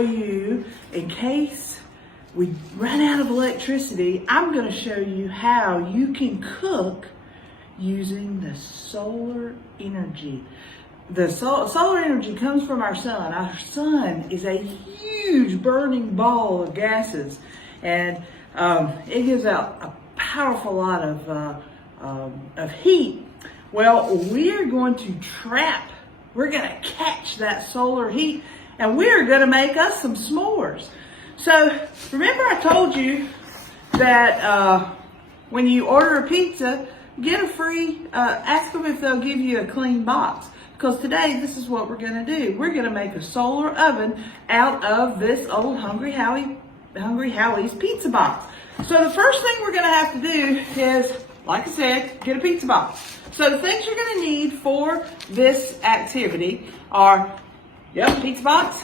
you, in case we run out of electricity, I'm going to show you how you can cook using the solar energy. The solar energy comes from our sun. Our sun is a huge burning ball of gases, and it gives out a powerful lot of heat. Well, we're going to catch that solar heat, and we're going to make us some s'mores. So remember I told you that when you order a pizza, get a free, ask them if they'll give you a clean box. Because today, this is what we're going to do. We're going to make a solar oven out of this old Hungry Howie's pizza box. So the first thing we're going to have to do is, like I said, get a pizza box. So the things you're going to need for this activity are, pizza box,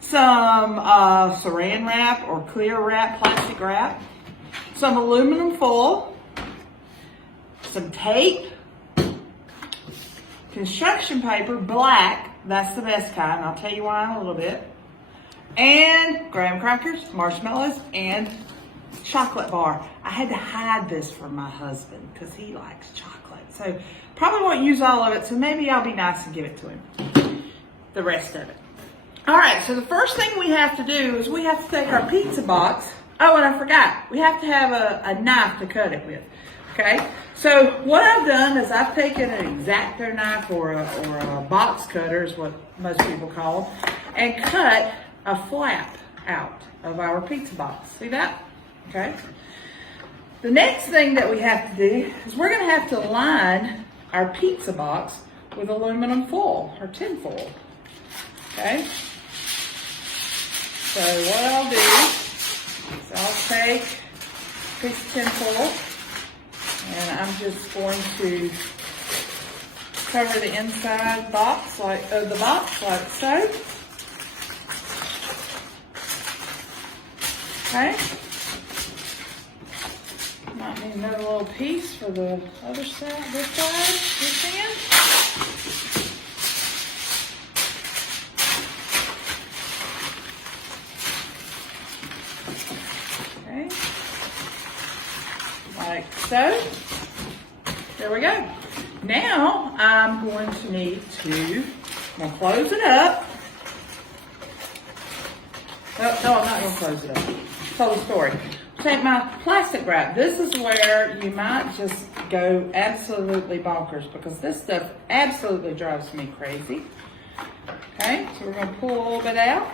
some saran wrap or clear wrap, plastic wrap, some aluminum foil, some tape, construction paper, black, that's the best kind, I'll tell you why in a little bit, and graham crackers, marshmallows, and chocolate bar. I had to hide this from my husband because he likes chocolate, so probably won't use all of it, so maybe I'll be nice and give it to him, the rest of it. All right, so the first thing we have to do is we have to take our pizza box. Oh, and I forgot, we have to have a knife to cut it with. Okay, so what I've done is I've taken an X-Acto knife or a box cutter is what most people call them, and cut a flap out of our pizza box. See that? Okay. The next thing that we have to do is we're going to have to line our pizza box with aluminum foil or tin foil. Okay. So what I'll do is I'll take a piece of tin foil, and I'm just going to cover the inside box of the box like so. Okay. Might need another little piece for the other side, this end. Okay. Like so. There we go. Now I'm going to need to, close it up. Oh, no, I'm not going to close it up. Tell the story. Take my plastic wrap. This is where you might just go absolutely bonkers because this stuff absolutely drives me crazy. Okay, so we're going to pull a little bit out.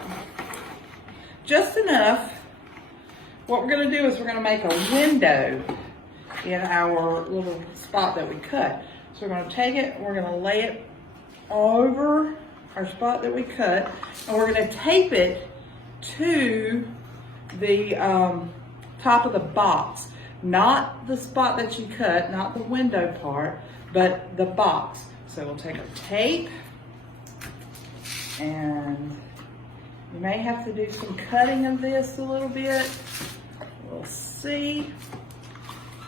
Just enough. What we're going to do is we're going to make a window in our little spot that we cut. So we're going to take it, we're going to lay it over our spot that we cut, and we're going to tape it to the top of the box. Not the spot that you cut, not the window part, but the box. So we'll take our tape, and you may have to do some cutting of this a little bit. We'll see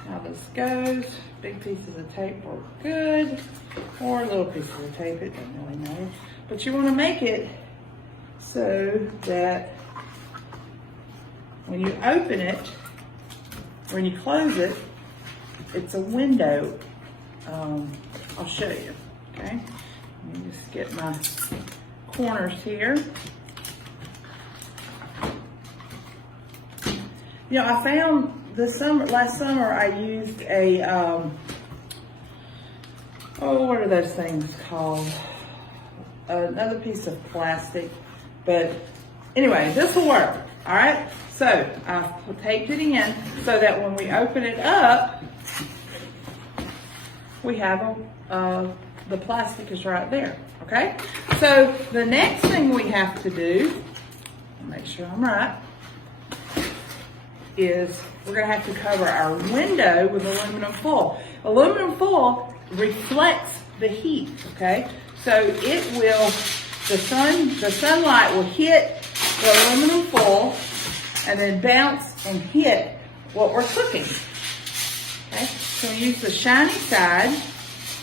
how this goes. Big pieces of tape work good, or little pieces of tape, it doesn't really matter. But you want to make it so that when you open it, when you close it, it's a window. I'll show you, okay? Let me just get my corners here. You know, I found last summer I used a, what are those things called? Another piece of plastic, but anyway, this will work, all right? So I've taped it in so that when we open it up, we have the plastic is right there, okay? So the next thing we have to do, make sure I'm right, is we're going to have to cover our window with aluminum foil. Aluminum foil reflects the heat, okay? So it will, the sunlight will hit the aluminum foil and then bounce and hit what we're cooking. Okay? So we use the shiny side,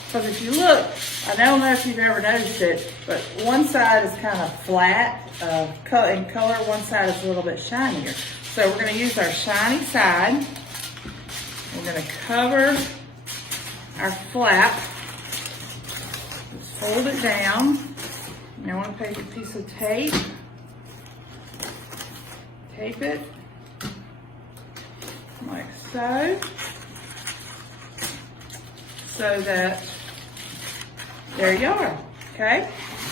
because if you look, I don't know if you've ever noticed it, but one side is kind of flat in color, one side is a little bit shinier. So we're going to use our shiny side. We're going to cover our flap. Just fold it down. Now I want to take a piece of tape. Tape it like so. So that, there you are, okay?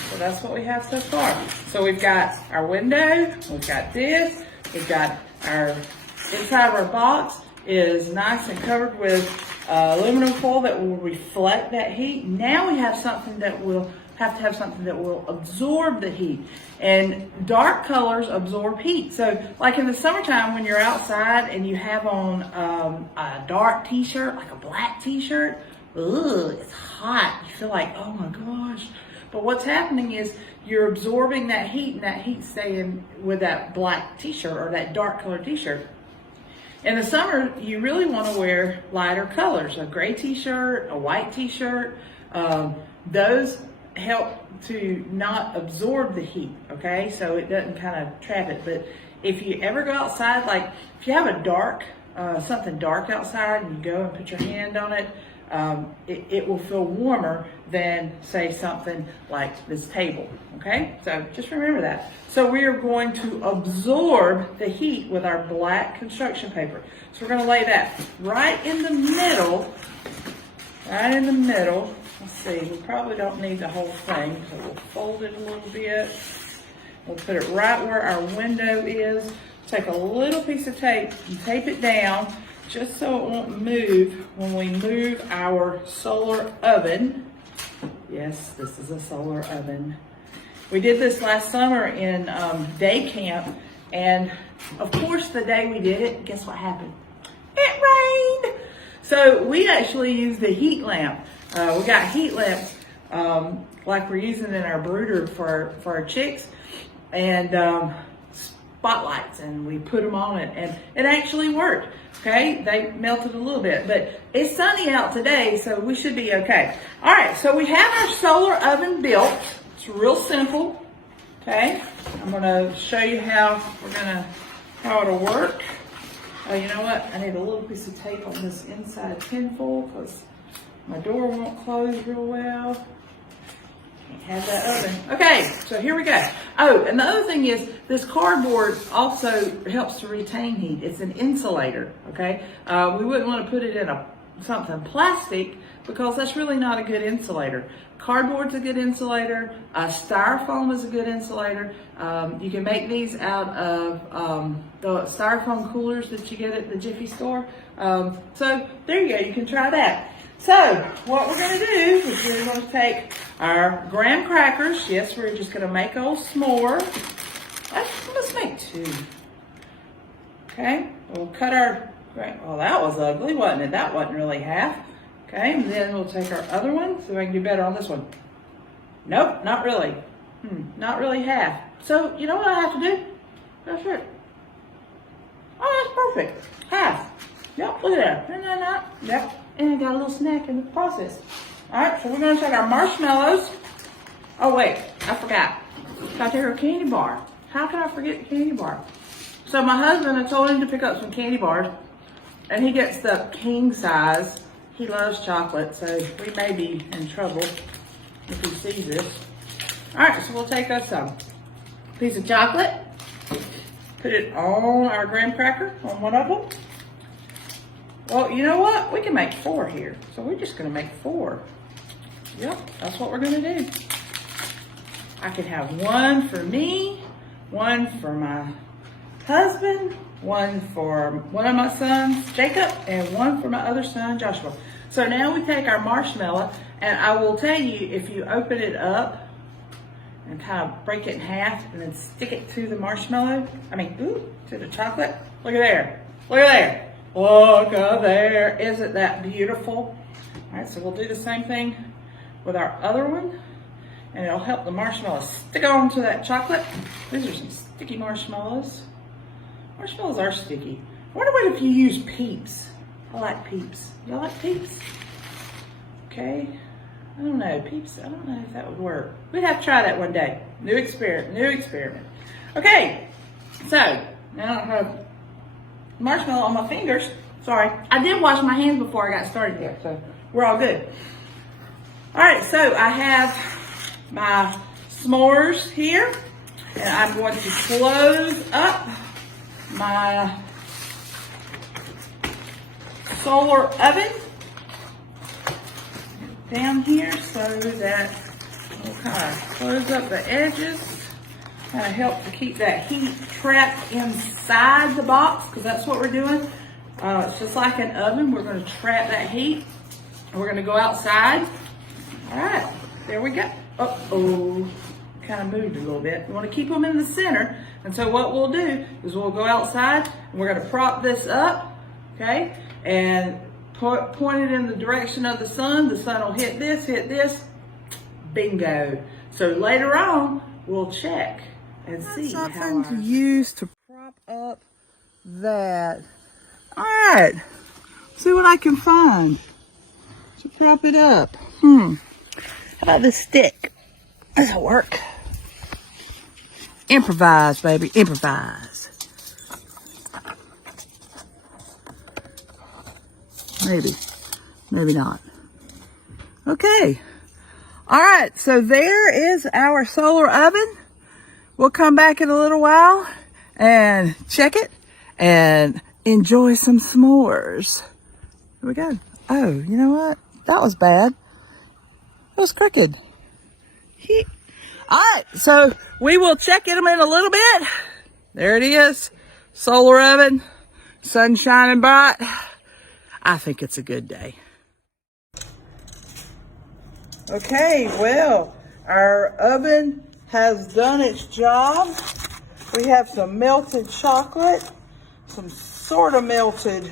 So that's what we have so far. So we've got our window, we've got this, we've got our, inside of our box is nice and covered with aluminum foil that will reflect that heat. Now we have something that will have to have something that will absorb the heat. And dark colors absorb heat. So like in the summertime when you're outside and you have on a dark t-shirt, like a black t-shirt, ugh, it's hot. You feel like, oh my gosh. But what's happening is you're absorbing that heat, and that heat's staying with that black t-shirt or that dark colored t-shirt. In the summer, you really want to wear lighter colors, a gray t-shirt, a white t-shirt. Those help to not absorb the heat, okay? So it doesn't kind of trap it. But if you ever go outside, like if you have a dark, something dark outside and you go and put your hand on it, it will feel warmer than, say, something like this table, okay? So just remember that. So we are going to absorb the heat with our black construction paper. So we're going to lay that right in the middle, right in the middle. Let's see, we probably don't need the whole thing, so we'll fold it a little bit. We'll put it right where our window is. Take a little piece of tape and tape it down just so it won't move when we move our solar oven. Yes, this is a solar oven. We did this last summer in day camp, and of course the day we did it, guess what happened? It rained! So we actually used the heat lamp. We got heat lamps like we're using in our brooder for our chicks, and spotlights, and we put them on it, and it actually worked. Okay, they melted a little bit, but it's sunny out today, so we should be okay. All right, so we have our solar oven built. It's real simple. Okay, I'm gonna show you how it'll work. Oh, you know what? I need a little piece of tape on this inside tinfoil because my door won't close real well. Can't have that oven. Okay, so here we go. Oh, and the other thing is this cardboard also helps to retain heat. It's an insulator, okay? We wouldn't want to put it in something plastic because that's really not a good insulator. Cardboard's a good insulator. Styrofoam is a good insulator. You can make these out of the styrofoam coolers that you get at the Jiffy store. So there you go, you can try that. So what we're going to do is we're going to take our graham crackers. Yes, we're just going to make a little s'more. Let's make 2. Okay, we'll cut our, well, that was ugly, wasn't it? That wasn't really half. Okay, and then we'll take our other one so I can do better on this one. Nope, not really. Not really half. So you know what I have to do? That's it. Oh, that's perfect. Half. Yep, look at that. No. Yep. And I got a little snack in the process. All right, so we're going to take our marshmallows. Oh, wait, I forgot. Got to take our candy bar. How can I forget the candy bar? So my husband, I told him to pick up some candy bars, and he gets the king size. He loves chocolate, so we may be in trouble if he sees this. All right, so we'll take us a piece of chocolate, put it on our graham cracker, on one of them. Well, you know what? We can make 4 here. So we're just going to make 4. Yep, that's what we're going to do. I could have 1 for me, 1 for my husband, 1 for one of my sons, Jacob, and 1 for my other son, Joshua. So now we take our marshmallow, and I will tell you, if you open it up and kind of break it in half and then stick it to the marshmallow, to the chocolate, look at there. Look at there. Look at there. Isn't that beautiful? All right, so we'll do the same thing with our other one, and it'll help the marshmallows stick on to that chocolate. These are some sticky marshmallows. Marshmallows are sticky. I wonder what if you use Peeps. I like Peeps. Y'all like Peeps? Okay. I don't know, peeps. I don't know if that would work. We'd have to try that one day. New experiment. Okay, so now I have marshmallow on my fingers. Sorry, I did wash my hands before I got started here, so we're all good. All right, so I have my s'mores here, and I'm going to close up my solar oven down here so that we'll kind of close up the edges, kind of help to keep that heat trapped inside the box, because that's what we're doing. It's just like an oven. We're going to trap that heat. We're going to go outside. All right, there we go. Uh-oh, kind of moved a little bit. We want to keep them in the center. And so what we'll do is we'll go outside and we're going to prop this up, okay? And point it in the direction of the sun. The sun will hit this. Bingo. So later on, we'll check and see something to use to prop up that. All right, see what I can find to prop it up. How about this stick? That'll work. Improvise, baby, improvise. Maybe not. Okay. All right, so there is our solar oven. We'll come back in a little while and check it and enjoy some s'mores. Here we go. Oh, you know what? That was bad. It was crooked. All right, so we will check them in a little bit. There it is. Solar oven. Sun shining bright. I think it's a good day. Okay, well, our oven has done its job. We have some melted chocolate, some sort of melted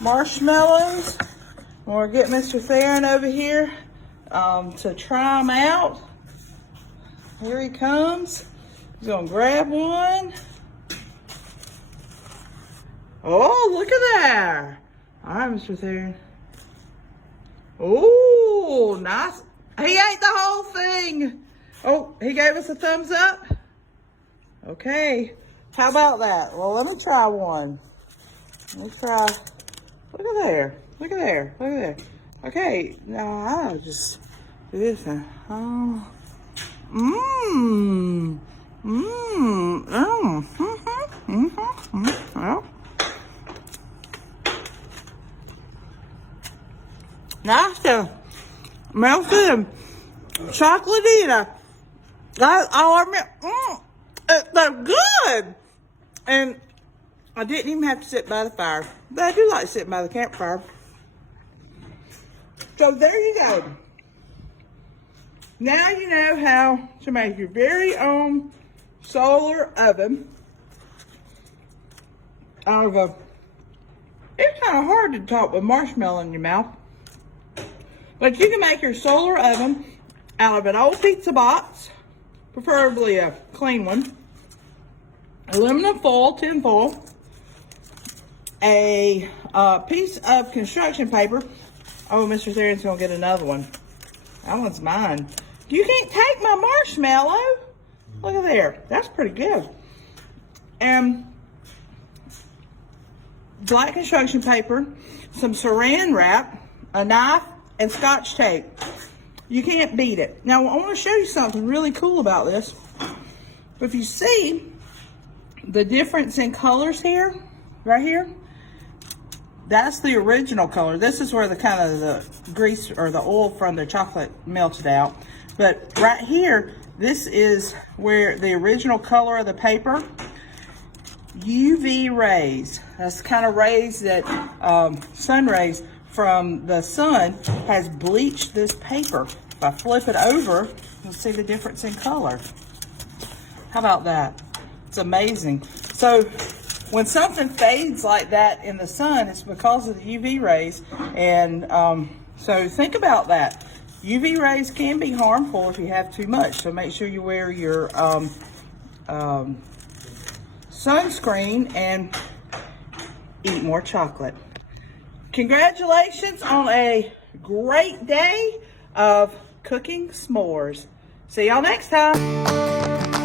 marshmallows. We'll get Mr. Theron over here to try them out. Here he comes. He's gonna grab one. Oh, look at that. All right, Mr. Theron. Oh, nice. He ate the whole thing. Oh, he gave us a thumbs up. Okay. How about that? Well, let me try one. Let me try. Look at there. Look at there. Look at there. Okay. Now I'll just do this one. Oh. Well. Nice melted chocolatey. They're good. And I didn't even have to sit by the fire. But I do like sitting by the campfire. So there you go. Now you know how to make your very own solar oven out of it's kind of hard to talk with marshmallow in your mouth. But you can make your solar oven out of an old pizza box, preferably a clean one, aluminum foil, tin foil, a piece of construction paper. Oh, Mr. Theron's gonna get another one. That one's mine. You can't take my marshmallow. Look at there. That's pretty good. And black construction paper, some saran wrap, a knife, and Scotch tape. You can't beat it. Now, I want to show you something really cool about this. If you see the difference in colors here, right here, that's the original color. This is where the kind of the grease or the oil from the chocolate melted out. But right here, this is where the original color of the paper, UV rays. That's the kind of rays that sun rays from the sun has bleached this paper. If I flip it over, you'll see the difference in color. How about that? It's amazing. So when something fades like that in the sun, it's because of the UV rays. And so think about that. UV rays can be harmful if you have too much. So make sure you wear your sunscreen and eat more chocolate. Congratulations on a great day of cooking s'mores. See y'all next time.